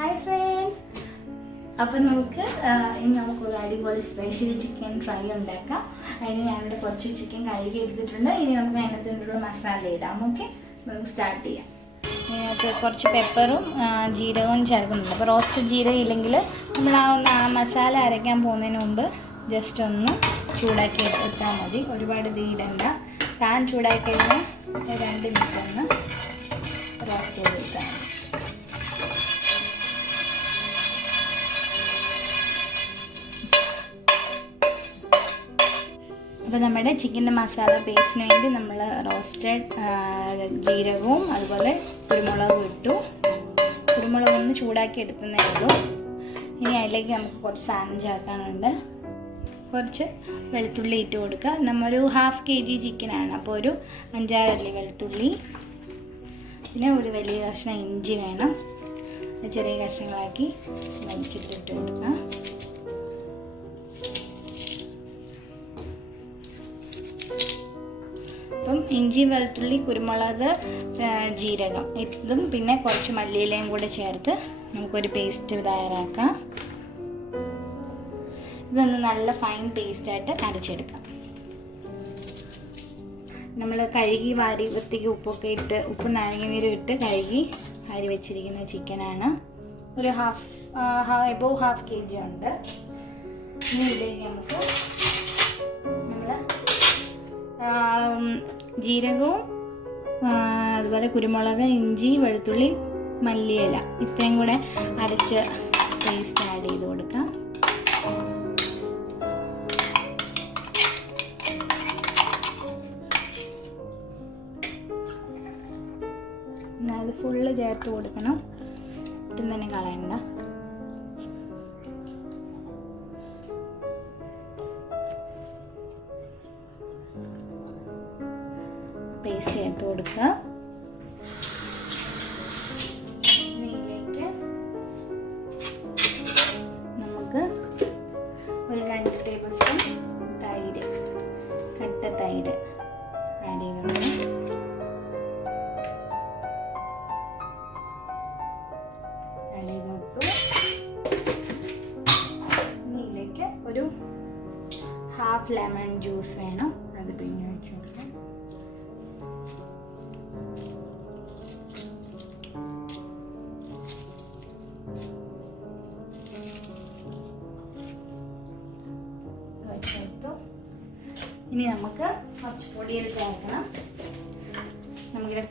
Hi friends. അപ്പോൾ നമുക്ക് ഇനി ഒരു അടിപൊളി സ്പെഷ്യൽ ചിക്കൻ ഫ്രൈ ഉണ്ടാക്കാം. അതിന് ഞാനിവിടെ കുറച്ച് ചിക്കൻ കഴുകി എടുത്തിട്ടുണ്ട്. ഇനി നമുക്ക് അതിനകത്തുള്ള മസാല ഇടാം. ഓക്കെ, നമുക്ക് സ്റ്റാർട്ട് ചെയ്യാം. ഇതിനകത്ത് കുറച്ച് പെപ്പറും ജീരകവും ചേർക്കുന്നുണ്ട്. അപ്പോൾ റോസ്റ്റഡ് ജീരകം ഇല്ലെങ്കിൽ നമ്മൾ ആ മസാല അരയ്ക്കാൻ പോകുന്നതിന് മുമ്പ് ജസ്റ്റ് ഒന്ന് ചൂടാക്കി എടുത്താൽ മതി. ഒരുപാട് ഇടണ്ട. പാൻ ചൂടാക്കി കഴിഞ്ഞാൽ 2 മിനിറ്റ് ഒന്ന് റോസ്റ്റ് ചെയ്തെടുക്കാം. അപ്പോൾ നമ്മുടെ ചിക്കൻ്റെ മസാല പേസ്റ്റിന് വേണ്ടി നമ്മൾ റോസ്റ്റഡ് ജീരകവും അതുപോലെ കുരുമുളകും ഇട്ടു. കുരുമുളക് ഒന്ന് ചൂടാക്കി എടുക്കുന്നേ ഉള്ളൂ. ഇനി അതിലേക്ക് നമുക്ക് കുറച്ച് സാധനം ചേർക്കാനുണ്ട്. കുറച്ച് വെളുത്തുള്ളി ഇട്ട് കൊടുക്കുക. നമ്മൊരു 1/2 kg ചിക്കനാണ്, അപ്പോൾ ഒരു 5-6 അല്ലി വെളുത്തുള്ളി, പിന്നെ ഒരു വലിയ കഷ്ണം ഇഞ്ചി വേണം. ചെറിയ കഷ്ണങ്ങളാക്കി വലിച്ചിട്ടിട്ട് കൊടുക്കുക. അപ്പം ഇഞ്ചി, വെളുത്തുള്ളി, കുരുമുളക്, ജീരകം ഇതും പിന്നെ കുറച്ച് മല്ലിയിലയും കൂടെ ചേർത്ത് നമുക്കൊരു പേസ്റ്റ് തയ്യാറാക്കാം. ഇതൊന്ന് നല്ല ഫൈൻ പേസ്റ്റായിട്ട് അരച്ചെടുക്കാം. നമ്മൾ കഴുകി വാരി വൃത്തിക്ക് ഉപ്പൊക്കെ ഇട്ട് ഉപ്പ് നാരങ്ങനീരും ഇട്ട് കഴുകി അരി വെച്ചിരിക്കുന്ന ചിക്കനാണ്. ഒരു എബോവ് 1/2 kg ഉണ്ട്. ഇനി ഇതിലേക്ക് നമുക്ക് ജീരകവും അതുപോലെ കുരുമുളക്, ഇഞ്ചി, വെളുത്തുള്ളി, മല്ലിയില ഇത്രയും കൂടെ അരച്ച് പേസ്റ്റ് ആഡ് ചെയ്ത് കൊടുക്കാം. അത് ഫുള്ള് ചേർത്ത് കൊടുക്കണം. ഒട്ടും തന്നെ കളയണ്ട. പേസ്റ്റ് ചേർത്ത് കൊടുക്കുക. ഇതിലേക്ക് നമുക്ക് ഒരു 2 ടേബിൾ സ്പൂൺ തൈര്, കട്ട തൈര് ആഡ് ചെയ്ത് കൊടുക്കാം. ഇതിലേക്ക് ഒരു 1/2 ലെമൺ ജ്യൂസ് വേണം. അത് പിന്നെ ഒഴിച്ചു കൊടുക്കാം. ഇനി നമുക്ക് കുറച്ച് പൊടിയിൽ ചേർക്കണം. നമുക്കിവിടെ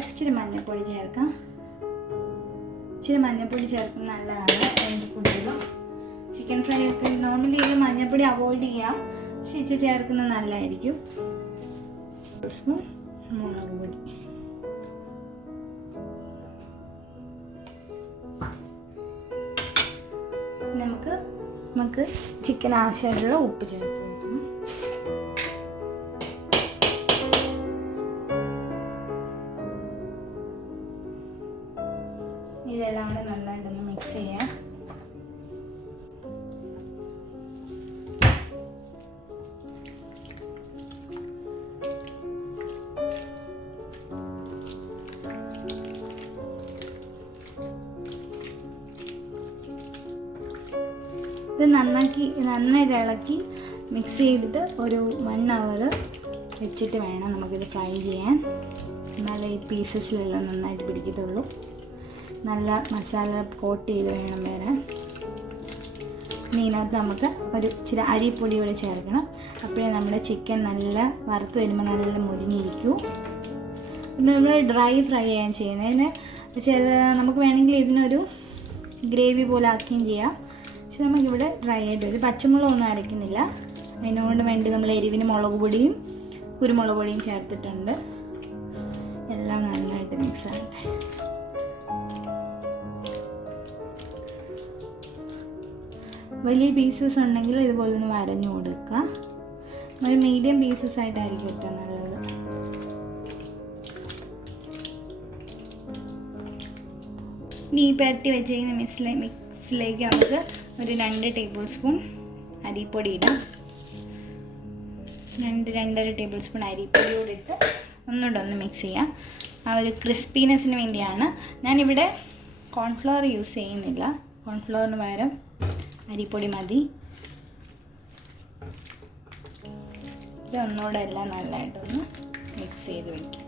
ഇച്ചിരി മഞ്ഞൾപ്പൊടി ചേർക്കാം. ഇച്ചിരി മഞ്ഞൾപ്പൊടി ചേർക്കുന്നത് നല്ലതാണ് എന്ത് ഫുഡിലും. ചിക്കൻ ഫ്രൈ ഒക്കെ നോർമലി ഇതിൽ മഞ്ഞൾപ്പൊടി അവോയ്ഡ് ചെയ്യാം, പക്ഷെ ഇച്ചിരി ചേർക്കുന്നത് നല്ലതായിരിക്കും. 1 സ്പൂൺ മുളക് പൊടി, നമുക്ക് ചിക്കൻ ആവശ്യമായിട്ടുള്ള ഉപ്പ് ചേർത്ത് കൊടുക്കണം. ഇതെല്ലാം കൂടെ നന്നായിട്ടൊന്ന് മിക്സ് ചെയ്യാം. ഇത് നന്നായിട്ട് ഇളക്കി മിക്സ് ചെയ്തിട്ട് ഒരു 1 hour വെച്ചിട്ട് വേണം നമുക്കിത് ഫ്രൈ ചെയ്യാൻ. എന്നാലേ ഈ പീസസിലെല്ലാം നന്നായിട്ട് പിടിക്കത്തുള്ളൂ. നല്ല മസാല കോട്ട് ചെയ്ത് വേണം വരാൻ. ഇനി ഇതിനകത്ത് നമുക്ക് ഒരു ഇച്ചിരി അരിപ്പൊടി കൂടെ ചേർക്കണം. അപ്പോഴേ നമ്മുടെ ചിക്കൻ നല്ല വറുത്ത് വരുമ്പോൾ നല്ല മുരിഞ്ഞിരിക്കൂ. നമ്മൾ ഡ്രൈ ഫ്രൈ ചെയ്യാൻ ചെയ്യുന്നതിന് നമുക്ക് വേണമെങ്കിൽ ഇതിനൊരു ഗ്രേവി പോലെ ആക്കുകയും ചെയ്യാം. പക്ഷെ നമുക്കിവിടെ ഡ്രൈ ആയിട്ട് ഒരു പച്ചമുളകൊന്നും അരയ്ക്കുന്നില്ല. അതിനോട് വേണ്ടി നമ്മൾ എരിവിന് മുളക് പൊടിയും കുരുമുളക് പൊടിയും ചേർത്തിട്ടുണ്ട്. എല്ലാം നന്നായിട്ട് മിക്സ് ആകട്ടെ. വലിയ പീസസ് ഉണ്ടെങ്കിൽ ഇതുപോലെ ഒന്ന് വരഞ്ഞു കൊടുക്കുക. ഒരു മീഡിയം പീസസ് ആയിട്ടായിരിക്കും ഏറ്റവും നല്ലത്. ഈ പെരട്ടി വെച്ചിരിക്കുന്ന മിക്സിലേക്ക് നമുക്ക് ഒരു 2 ടേബിൾ സ്പൂൺ അരിപ്പൊടി ഇടാം. 2-2.5 ടേബിൾ സ്പൂൺ അരിപ്പൊടിയോട് ഇട്ട് ഒന്നുകൂടെ ഒന്ന് മിക്സ് ചെയ്യാം. ആ ഒരു ക്രിസ്പിനെസ്സിന് വേണ്ടിയാണ്. ഞാനിവിടെ കോൺഫ്ലവർ യൂസ് ചെയ്യുന്നില്ല. കോൺഫ്ലവറിന് പകരം അരിപ്പൊടി മതി. ഇത് ഒന്നുകൂടെ എല്ലാം നല്ലതായിട്ടൊന്ന് മിക്സ് ചെയ്ത് വയ്ക്കും.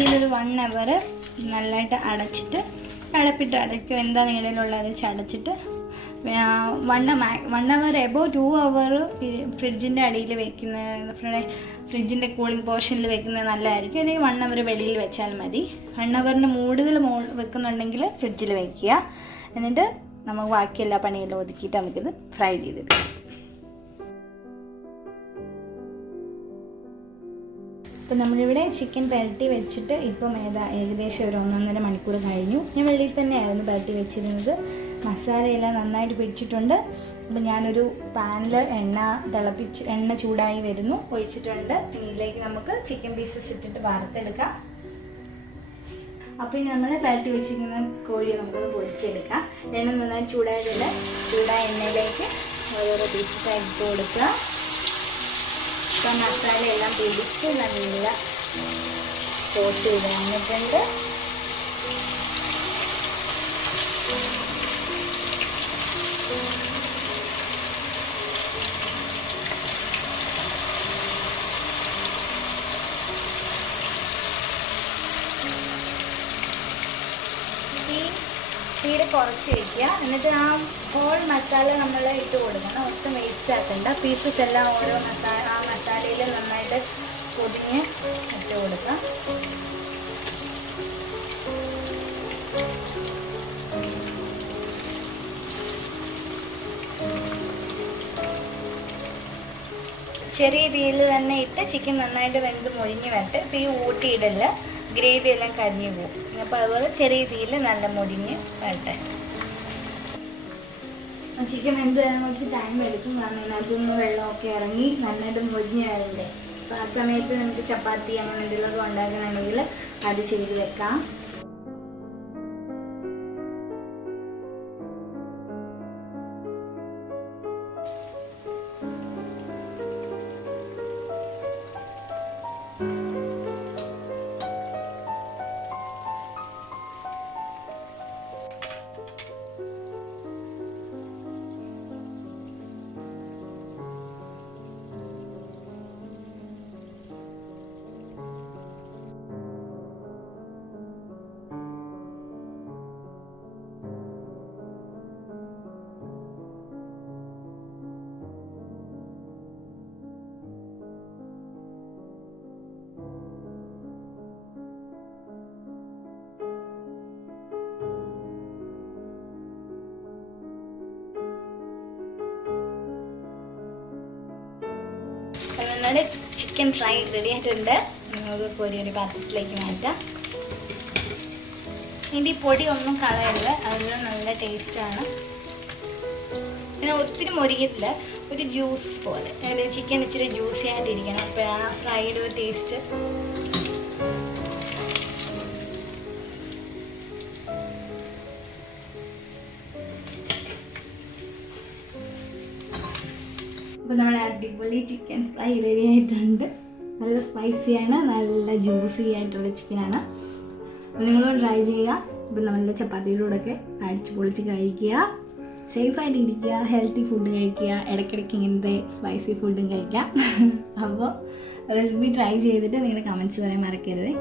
ഇതൊരു 1 hour നല്ലതായിട്ട് അടപ്പിട്ട് അടയ്ക്കും. എന്താ നീളയിലുള്ളത് അടച്ചിട്ട് 1 hour എബോ 2 hour ഫ്രിഡ്ജിൻ്റെ അടിയിൽ വെക്കുന്ന ഫ്രിഡ്ജിൻ്റെ കൂളിംഗ് പോർഷനിൽ വെക്കുന്നത് നല്ലതായിരിക്കും. അല്ലെങ്കിൽ 1 hour വെളിയിൽ വെച്ചാൽ മതി. 1 hourന് കൂടുതൽ വെക്കുന്നുണ്ടെങ്കിൽ ഫ്രിഡ്ജിൽ വെക്കുക. എന്നിട്ട് നമുക്ക് ബാക്കി എല്ലാ പണിയെല്ലാം ഒതുക്കിയിട്ട് നമുക്കിത് ഫ്രൈ ചെയ്തെടുക്കാം. അപ്പോൾ നമ്മളിവിടെ ചിക്കൻ പുരട്ടി വെച്ചിട്ട് ഇപ്പം ഏകദേശം ഒരു 1.5 മണിക്കൂർ കഴിഞ്ഞു. ഞാൻ വെളിയിൽ തന്നെയായിരുന്നു പുരട്ടി വെച്ചിരുന്നത്. മസാലയെല്ലാം നന്നായിട്ട് പിടിച്ചിട്ടുണ്ട്. അപ്പോൾ ഞാനൊരു പാനിൽ എണ്ണ ചൂടായി വരുന്നു, ഒഴിച്ചിട്ടുണ്ട്. ഇതിലേക്ക് നമുക്ക് ചിക്കൻ പീസസ് ഇട്ടിട്ട് വറുത്തെടുക്കാം. അപ്പോൾ നമ്മൾ പുരട്ടി വെച്ചിരിക്കുന്ന കോഴി നമുക്കൊന്ന് പൊരിച്ചെടുക്കാം. എണ്ണ നന്നായി ചൂടായ എണ്ണയിലേക്ക് ഓരോരോ പീസസായി ഇട്ട് കൊടുക്കുക. ഇപ്പം മസാലയെല്ലാം പിടിച്ച് നല്ല കോട്ട് ചെയ്ത് വന്നിട്ടുണ്ട്. തീരെ കുറച്ച് വയ്ക്കുക. എന്നിട്ട് ആ ഹോൾ മസാല നമ്മൾ ഇട്ട് കൊടുക്കണം. ഒട്ടും വേസ്റ്റ് ആക്കണ്ട. പീസസ് എല്ലാം ഓരോ മസാലയിൽ നന്നായിട്ട് പൊതിഞ്ഞ് ഇട്ട് കൊടുക്കാം. ചെറിയ തീയിൽ തന്നെ ഇട്ട് ചിക്കൻ നന്നായിട്ട് വെന്ത് മൊരിഞ്ഞ് വരട്ടെ. തീ ഊട്ടിയിടല്ല, ഗ്രേവി എല്ലാം കരിഞ്ഞു പോകും. അപ്പോൾ അതുപോലെ ചെറിയ തീയിൽ നല്ല മൊരിഞ്ഞ് വരട്ടെ. ചിക്കൻ വെന്ത് വരാൻ കുറച്ച് ടൈം എടുക്കും. കാരണം അതിനകത്തുനിന്ന് വെള്ളമൊക്കെ ഇറങ്ങി നന്നായിട്ട് മൊരിഞ്ഞ് വരണ്ടേ. അപ്പോൾ ആ സമയത്ത് നമുക്ക് ചപ്പാത്തി അങ്ങനെ എന്തെങ്കിലുമൊക്കെ ഉണ്ടാക്കണമെങ്കിൽ അത് ചെയ്ത് വെക്കാം. നമ്മുടെ ചിക്കൻ ഫ്രൈ റെഡി ആയിട്ടുണ്ട്. നമുക്ക് പൊടി ഒരു പാത്രത്തിലേക്ക് മാറ്റാം. ഇതിൻ്റെ ഈ പൊടി ഒന്നും കളയരുത്, അതിന് നല്ല ടേസ്റ്റാണ്. പിന്നെ ഒത്തിരി മൊരിയില്ല, ഒരു ജ്യൂസ് പോലെ. ചിക്കൻ ഇച്ചിരി ജ്യൂസി ആയിട്ടിരിക്കണം. അപ്പോഴാണ് ഫ്രൈഡ് ഒരു ടേസ്റ്റ്. അപ്പോൾ നമ്മുടെ അടിപൊളി ചിക്കൻ ഫ്രൈ റെഡി ആയിട്ടുണ്ട്. നല്ല സ്പൈസിയാണ്, നല്ല ജ്യൂസി ആയിട്ടുള്ള ചിക്കനാണ്. അപ്പോൾ നിങ്ങളും ട്രൈ ചെയ്യുക. ഇപ്പം നല്ല ചപ്പാത്തിയിലൂടെയൊക്കെ അടിച്ച് പൊളിച്ച് കഴിക്കുക. സേഫായിട്ട് ഇരിക്കുക, ഹെൽത്തി ഫുഡ് കഴിക്കുക, ഇടയ്ക്കിടയ്ക്ക് ഇങ്ങനത്തെ സ്പൈസി ഫുഡും കഴിക്കാം. അപ്പോൾ റെസിപ്പി ട്രൈ ചെയ്തിട്ട് നിങ്ങളുടെ കമൻറ്റ്സ് പറയാൻ മറക്കരുത്.